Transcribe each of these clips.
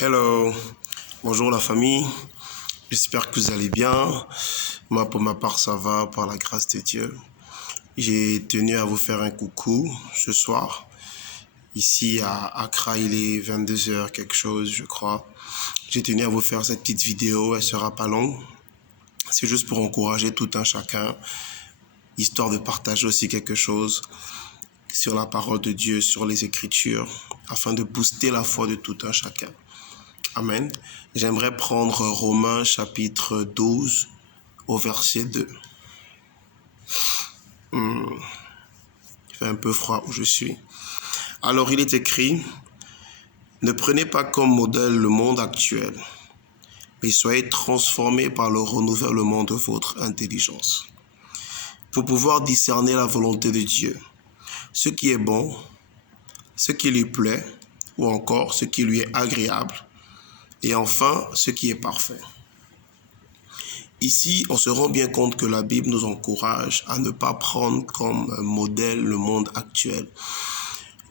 Hello, bonjour la famille, j'espère que vous allez bien. Moi pour ma part ça va par la grâce de Dieu. J'ai tenu à vous faire un coucou ce soir. Ici à Accra il est 22h quelque chose je crois. J'ai tenu à vous faire cette petite vidéo, elle sera pas longue. C'est juste pour encourager tout un chacun, histoire de partager aussi quelque chose sur la parole de Dieu, sur les Écritures, afin de booster la foi de tout un chacun. Amen. J'aimerais prendre Romains chapitre 12 au verset 2. Il fait un peu froid où je suis. Alors il est écrit, ne prenez pas comme modèle le monde actuel, mais soyez transformés par le renouvellement de votre intelligence, pour pouvoir discerner la volonté de Dieu, ce qui est bon, ce qui lui plaît, ou encore ce qui lui est agréable, et enfin ce qui est parfait. Ici, on se rend bien compte que la Bible nous encourage à ne pas prendre comme modèle le monde actuel.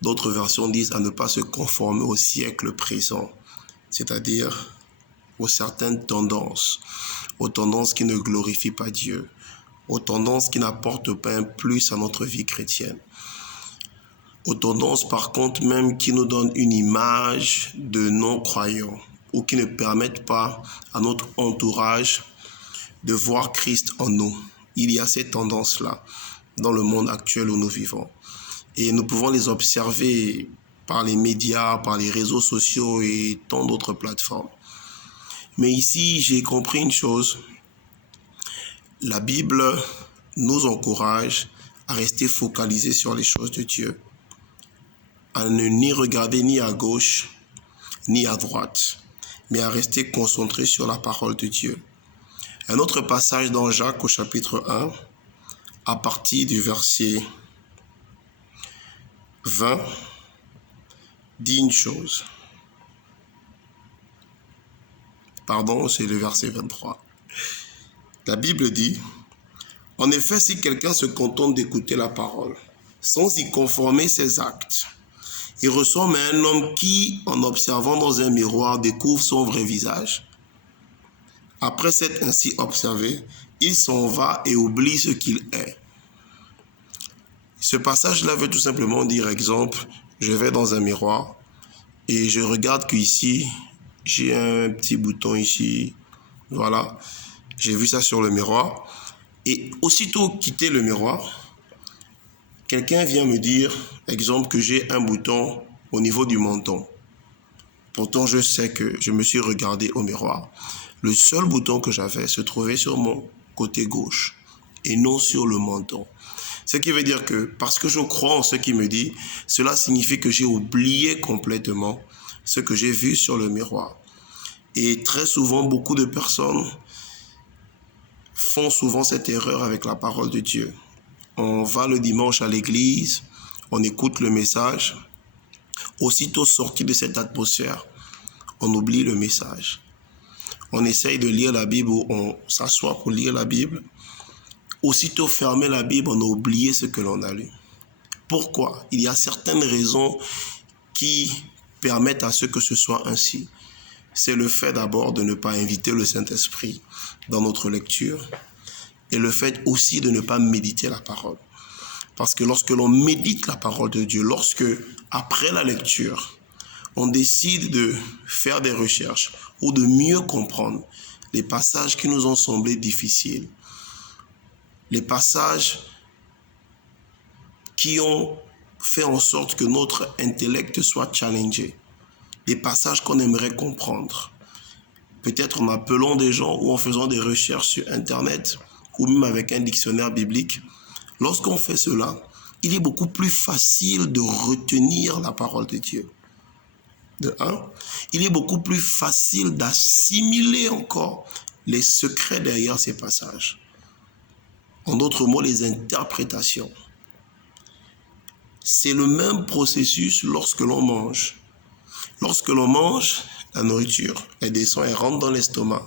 D'autres versions disent à ne pas se conformer au siècle présent, c'est-à-dire aux certaines tendances, aux tendances qui ne glorifient pas Dieu, aux tendances qui n'apportent pas un plus à notre vie chrétienne, aux tendances par contre même qui nous donnent une image de non-croyants ou qui ne permettent pas à notre entourage de voir Christ en nous. Il y a ces tendances-là dans le monde actuel où nous vivons. Et nous pouvons les observer par les médias, par les réseaux sociaux et tant d'autres plateformes. Mais ici, j'ai compris une chose. La Bible nous encourage à rester focalisés sur les choses de Dieu, à ne ni regarder ni à gauche, ni à droite, mais à rester concentrés sur la parole de Dieu. Un autre passage dans Jacques au chapitre 1, à partir du verset 20, dit une chose. Pardon, c'est le verset 23. La Bible dit, « En effet, si quelqu'un se contente d'écouter la parole, sans y conformer ses actes, il ressemble à un homme qui, en observant dans un miroir, découvre son vrai visage. Après s'être ainsi observé, il s'en va et oublie ce qu'il est. » Ce passage-là veut tout simplement dire, exemple, je vais dans un miroir et je regarde qu'ici, j'ai un petit bouton ici, voilà, j'ai vu ça sur le miroir. Et aussitôt quitter le miroir, quelqu'un vient me dire, exemple, que j'ai un bouton au niveau du menton. Pourtant, je sais que je me suis regardé au miroir. Le seul bouton que j'avais se trouvait sur mon côté gauche et non sur le menton. Ce qui veut dire que parce que je crois en ce qu'il me dit, cela signifie que j'ai oublié complètement ce que j'ai vu sur le miroir. Et très souvent, beaucoup de personnes font souvent cette erreur avec la parole de Dieu. On va le dimanche à l'église, on écoute le message. Aussitôt sorti de cette atmosphère, on oublie le message. On essaye de lire la Bible ou on s'assoit pour lire la Bible. Aussitôt fermer la Bible, on a oublié ce que l'on a lu. Pourquoi? Il y a certaines raisons qui permettent à ce que ce soit ainsi. C'est le fait d'abord de ne pas inviter le Saint-Esprit dans notre lecture et le fait aussi de ne pas méditer la parole. Parce que lorsque l'on médite la parole de Dieu, lorsque, après la lecture, on décide de faire des recherches ou de mieux comprendre les passages qui nous ont semblé difficiles, les passages qui ont fait en sorte que notre intellect soit challengé, les passages qu'on aimerait comprendre, peut-être en appelant des gens ou en faisant des recherches sur Internet ou même avec un dictionnaire biblique. Lorsqu'on fait cela, il est beaucoup plus facile de retenir la parole de Dieu. De un, il est beaucoup plus facile d'assimiler encore les secrets derrière ces passages. En d'autres mots, les interprétations. C'est le même processus lorsque l'on mange. Lorsque l'on mange, la nourriture, elle descend, elle rentre dans l'estomac.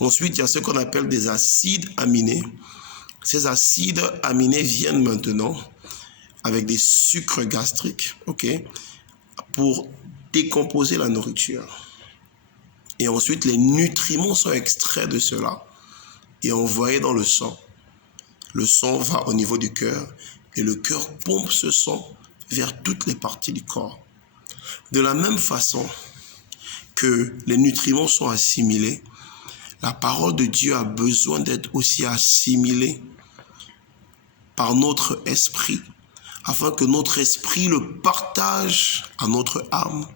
Ensuite, il y a ce qu'on appelle des acides aminés. Ces acides aminés viennent maintenant avec des sucres gastriques, pour décomposer la nourriture. Et ensuite, les nutriments sont extraits de cela et envoyés dans le sang. Le sang va au niveau du cœur et le cœur pompe ce sang vers toutes les parties du corps. De la même façon que les nutriments sont assimilés, la parole de Dieu a besoin d'être aussi assimilée par notre esprit, afin que notre esprit le partage à notre âme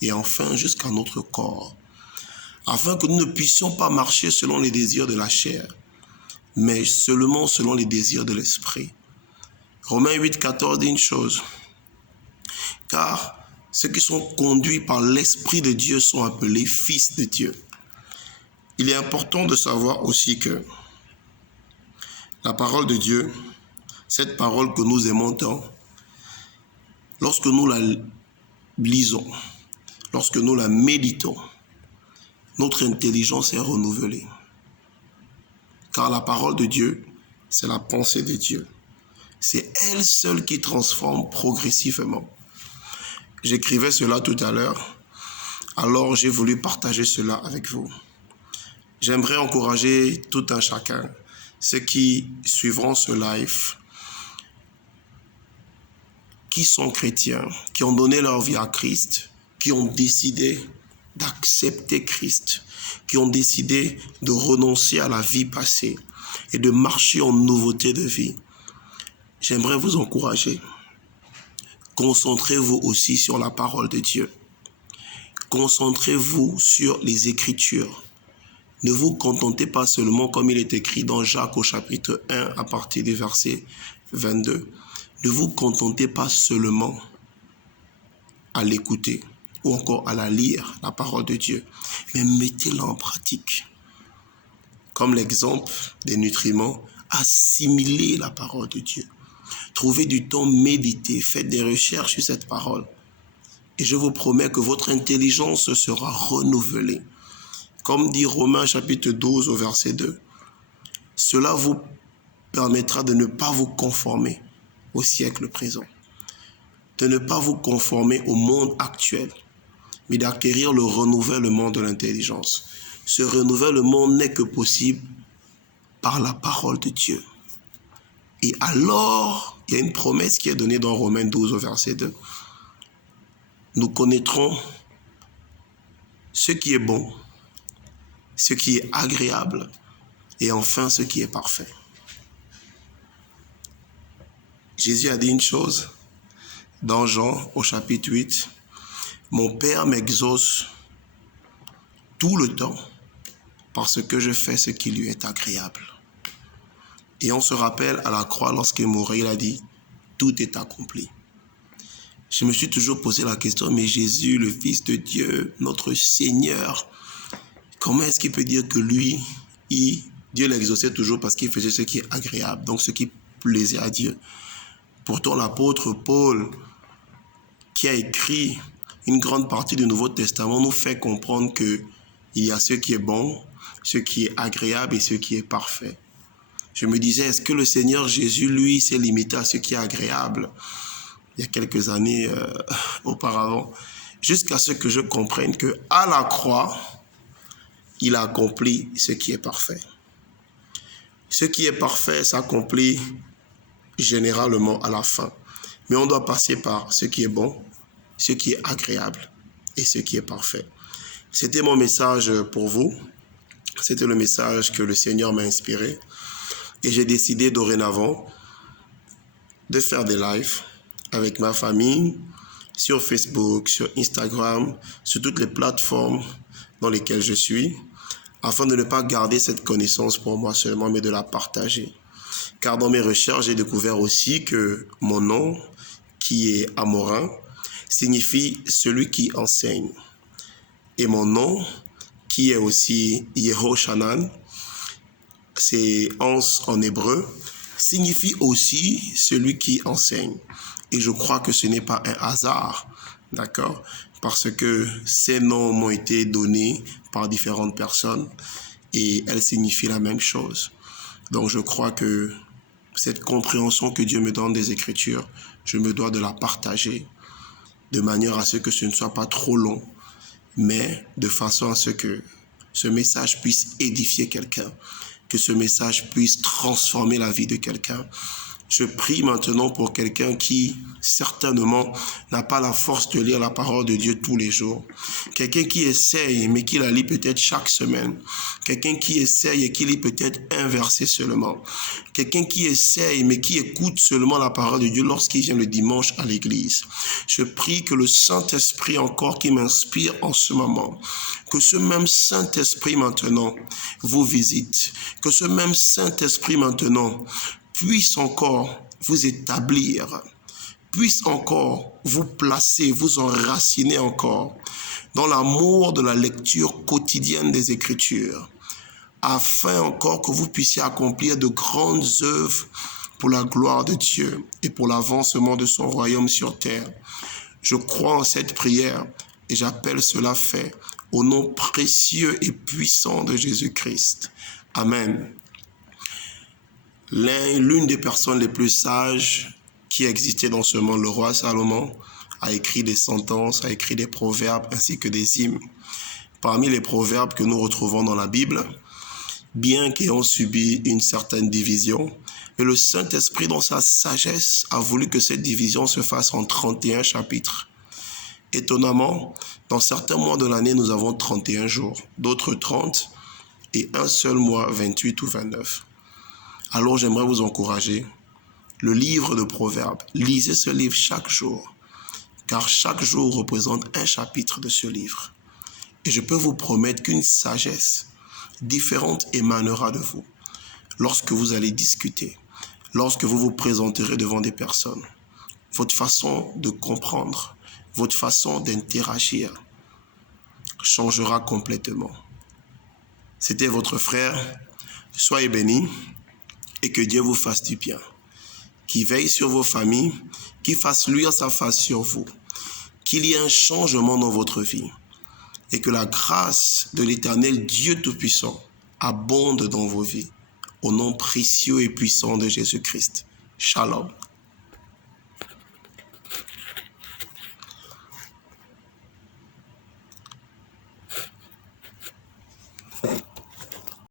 et enfin jusqu'à notre corps, afin que nous ne puissions pas marcher selon les désirs de la chair, mais seulement selon les désirs de l'esprit. Romains 8,14 dit une chose, car ceux qui sont conduits par l'Esprit de Dieu sont appelés fils de Dieu. Il est important de savoir aussi que la parole de Dieu, cette parole que nous aimons tant, lorsque nous la lisons, lorsque nous la méditons, notre intelligence est renouvelée. Car la parole de Dieu, c'est la pensée de Dieu. C'est elle seule qui transforme progressivement. J'écrivais cela tout à l'heure, alors j'ai voulu partager cela avec vous. J'aimerais encourager tout un chacun, ceux qui suivront ce live, qui sont chrétiens, qui ont donné leur vie à Christ, qui ont décidé d'accepter Christ, qui ont décidé de renoncer à la vie passée et de marcher en nouveauté de vie. J'aimerais vous encourager. Concentrez-vous aussi sur la parole de Dieu. Concentrez-vous sur les Écritures. Ne vous contentez pas seulement comme il est écrit dans Jacques au chapitre 1 à partir du verset 22. Ne vous contentez pas seulement à l'écouter ou encore à la lire, la parole de Dieu, mais mettez-la en pratique. Comme l'exemple des nutriments, assimilez la parole de Dieu. Trouvez du temps, méditez, faites des recherches sur cette parole. Et je vous promets que votre intelligence sera renouvelée. Comme dit Romains chapitre 12 au verset 2, cela vous permettra de ne pas vous conformer au siècle présent, de ne pas vous conformer au monde actuel, mais d'acquérir le renouvellement de l'intelligence. Ce renouvellement n'est que possible par la parole de Dieu. Et alors, il y a une promesse qui est donnée dans Romains 12 au verset 2. Nous connaîtrons ce qui est bon, ce qui est agréable et enfin ce qui est parfait. Jésus a dit une chose dans Jean au chapitre 8. Mon Père m'exauce tout le temps parce que je fais ce qui lui est agréable. Et on se rappelle à la croix lorsqu'il mourait, il a dit, tout est accompli. Je me suis toujours posé la question, mais Jésus, le Fils de Dieu, notre Seigneur, comment est-ce qu'il peut dire que lui, Dieu l'exauçait toujours parce qu'il faisait ce qui est agréable, donc ce qui plaisait à Dieu. Pourtant, l'apôtre Paul, qui a écrit une grande partie du Nouveau Testament, nous fait comprendre qu'il y a ce qui est bon, ce qui est agréable et ce qui est parfait. Je me disais, est-ce que le Seigneur Jésus, lui, s'est limité à ce qui est agréable il y a quelques années auparavant, jusqu'à ce que je comprenne qu'à la croix, il a accompli ce qui est parfait. Ce qui est parfait s'accomplit généralement à la fin. Mais on doit passer par ce qui est bon, ce qui est agréable et ce qui est parfait. C'était mon message pour vous. C'était le message que le Seigneur m'a inspiré. Et j'ai décidé dorénavant de faire des lives avec ma famille sur Facebook, sur Instagram, sur toutes les plateformes dans lesquelles je suis, afin de ne pas garder cette connaissance pour moi seulement, mais de la partager. Car dans mes recherches, j'ai découvert aussi que mon nom, qui est Amorin, signifie celui qui enseigne. Et mon nom, qui est aussi Yehoshanan, c'est Hans en hébreu, signifie aussi celui qui enseigne. Et je crois que ce n'est pas un hasard, d'accord? Parce que ces noms m'ont été donnés par différentes personnes et elles signifient la même chose. Donc je crois que cette compréhension que Dieu me donne des Écritures, je me dois de la partager de manière à ce que ce ne soit pas trop long mais de façon à ce que ce message puisse édifier quelqu'un, que ce message puisse transformer la vie de quelqu'un. Je prie maintenant pour quelqu'un qui, certainement, n'a pas la force de lire la parole de Dieu tous les jours. Quelqu'un qui essaye, mais qui la lit peut-être chaque semaine. Quelqu'un qui essaye et qui lit peut-être un verset seulement. Quelqu'un qui essaye, mais qui écoute seulement la parole de Dieu lorsqu'il vient le dimanche à l'église. Je prie que le Saint-Esprit encore qui m'inspire en ce moment, que ce même Saint-Esprit maintenant vous visite. Que ce même Saint-Esprit maintenant puisse encore vous établir, puisse encore vous placer, vous enraciner encore dans l'amour de la lecture quotidienne des Écritures, afin encore que vous puissiez accomplir de grandes œuvres pour la gloire de Dieu et pour l'avancement de son royaume sur terre. Je crois en cette prière et j'appelle cela fait au nom précieux et puissant de Jésus-Christ. Amen. L'une des personnes les plus sages qui existait dans ce monde, le roi Salomon, a écrit des sentences, a écrit des proverbes ainsi que des hymnes. Parmi les proverbes que nous retrouvons dans la Bible, bien qu'ayant subi une certaine division, mais le Saint-Esprit dans sa sagesse a voulu que cette division se fasse en 31 chapitres. Étonnamment, dans certains mois de l'année, nous avons 31 jours, d'autres 30 et un seul mois 28 ou 29. Alors j'aimerais vous encourager, le livre de Proverbes, lisez ce livre chaque jour, car chaque jour représente un chapitre de ce livre. Et je peux vous promettre qu'une sagesse différente émanera de vous lorsque vous allez discuter, lorsque vous vous présenterez devant des personnes. Votre façon de comprendre, votre façon d'interagir changera complètement. C'était votre frère, soyez bénis. Et que Dieu vous fasse du bien, qu'il veille sur vos familles, qu'il fasse luire sa face sur vous, qu'il y ait un changement dans votre vie et que la grâce de l'Éternel Dieu Tout-Puissant abonde dans vos vies. Au nom précieux et puissant de Jésus-Christ. Shalom.